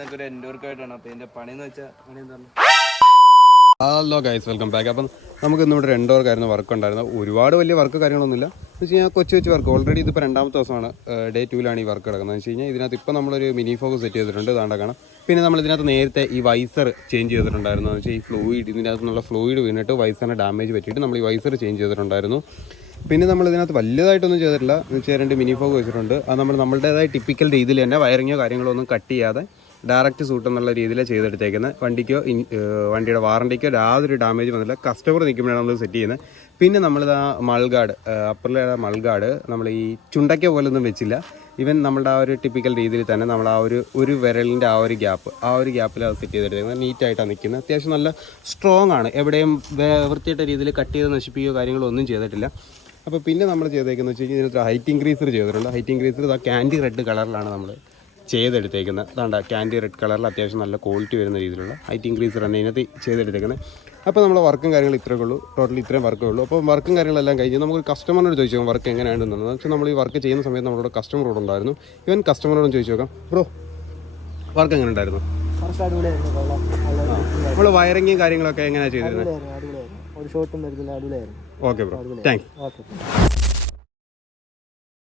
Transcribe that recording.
നിങ്ങൾക്ക് ഒരു എൻഡ് വർക്കായിട്ടാണ്. അപ്പോൾ ഇതിൻ്റെ പണിയെന്ന് വെച്ചാൽ പണി എന്താണ്? Hello guys, welcome back. അപ്പം നമുക്ക് ഇന്നിവിടെ 2 വർക്കായിരുന്നു വർക്ക് ഉണ്ടായിരുന്നത്. ഒരുപാട് വലിയ വർക്ക് കാര്യങ്ങളൊന്നുമില്ല എന്ന് വെച്ച് കഴിഞ്ഞാൽ കൊച്ചു വർക്ക്. ഓൾറെഡി ഇതിപ്പോൾ 2ാമത്തെ ദിവസമാണ്, ഡേ 2ലാണ് ഈ വർക്ക് കിടക്കുന്നത്. എന്ന് വെച്ച് കഴിഞ്ഞാൽ ഇതിനകത്ത് ഇപ്പോൾ നമ്മളൊരു മിനി ഫോക്കസ് സെറ്റ് ചെയ്തിട്ടുണ്ട്, താണ്ട കാണാം. പിന്നെ നമ്മൾ ഇതിനകത്ത് നേരത്തെ ഈ വൈസർ ചേഞ്ച് ചെയ്തിട്ടുണ്ടായിരുന്നു. എന്ന് വെച്ചാൽ ഈ ഫ്ലൂയിഡ്, ഇതിനകത്ത് നിന്നുള്ള ഫ്ലൂയിഡ് വീണിട്ട് വൈസറിന് ഡാമേജ് പറ്റിയിട്ട് നമ്മൾ ഈ വൈസർ ചേഞ്ച് ചെയ്തിട്ടുണ്ടായിരുന്നു. പിന്നെ നമ്മൾ ഇതിനകത്ത് വലുതായിട്ടൊന്നും ചെയ്തിട്ടില്ല. എന്ന് വെച്ചാൽ 2 മിനി ഫോഗ് വെച്ചിട്ടുണ്ട്. അത് നമ്മൾ നമ്മളുടേതായ ടിപ്പിക്കൽ രീതിയിൽ തന്നെ വയറിങ്ങോ കാര്യങ്ങളോ ഒന്നും കട്ട് ചെയ്യാതെ ഡയറക്റ്റ് സൂട്ട് എന്നുള്ള രീതിയിൽ ചെയ്തെടുത്തേക്കുന്നത്. വണ്ടിയുടെ വാറണ്ടിക്കോ യാതൊരു ഡാമേജ് വന്നില്ല. കസ്റ്റമർ നിൽക്കുമ്പോഴാണ് നമ്മൾ സെറ്റ് ചെയ്യുന്നത്. പിന്നെ നമ്മളിത് ആ മൾഗാർഡ്, അപ്പറിലെ മൾഗാർഡ് നമ്മൾ ഈ ചുണ്ടയ്ക്ക പോലൊന്നും വെച്ചില്ല. ഈവൻ നമ്മളുടെ ആ ഒരു ടിപ്പിക്കൽ രീതിയിൽ തന്നെ നമ്മൾ ആ ഒരു വിരലിൻ്റെ ആ ഒരു ഗ്യാപ്പിൽ അത് സെറ്റ് ചെയ്തെടുത്തേക്കുന്നത്. നീറ്റായിട്ടാണ് നിൽക്കുന്നത്. അത്യാവശ്യം നല്ല സ്ട്രോങ് ആണ്. എവിടെയും വൃത്തിയിട്ട രീതിയിൽ കട്ട് ചെയ്ത് നശിപ്പിക്കുകയോ കാര്യങ്ങളോ ഒന്നും ചെയ്തിട്ടില്ല. അപ്പോൾ പിന്നെ നമ്മൾ ചെയ്തേക്കുന്നത് വെച്ച് കഴിഞ്ഞാൽ ഇതിനകത്ത് ഹൈറ്റ് ഇൻക്രീസർ ചെയ്തിട്ടുണ്ട്. ഹൈറ്റ് ഇൻക്രീസർ ഇതാ ക്യാൻഡി റെഡ് കളറിലാണ് നമ്മൾ ചെയ്തെടുത്തേക്കുന്നത്. അതാണ്ട് ക്യാൻഡി റെഡ് കളറിൽ അത്യാവശ്യം നല്ല ക്വാളിറ്റി വരുന്ന രീതിയിലുള്ള ഹൈറ്റ് ഇൻക്രീസർ തന്നെ ഇതിനകത്ത് ചെയ്തെടുത്തേക്കുന്നത്. അപ്പോൾ നമ്മൾ വർക്കും കാര്യങ്ങൾ ഇത്രയേ ഉള്ളൂ. ടോട്ടൽ ഇത്രയും വർക്കേ ഉള്ളൂ. അപ്പോൾ വർക്കും കാര്യങ്ങളെല്ലാം കഴിഞ്ഞ് നമുക്ക് കസ്റ്റമറിനോട് ചോദിച്ചു നോക്കാം വർക്ക് എങ്ങനെയാണെന്നുള്ളത്. എന്ന് വെച്ചാൽ നമ്മൾ ഈ വർക്ക് ചെയ്യുന്ന സമയത്ത് നമ്മളോട് കസ്റ്റമറോട് ഉണ്ടായിരുന്നു. ഇവൻ കസ്റ്റമറോടും ചോദിച്ചു നോക്കാം. ബ്രോ, വർക്ക് എങ്ങനെ ഉണ്ടായിരുന്നു? നമ്മൾ വയറിങ്ങും കാര്യങ്ങളൊക്കെ എങ്ങനെയാണ് ചെയ്തിരുന്നത്? Okay bro, thanks.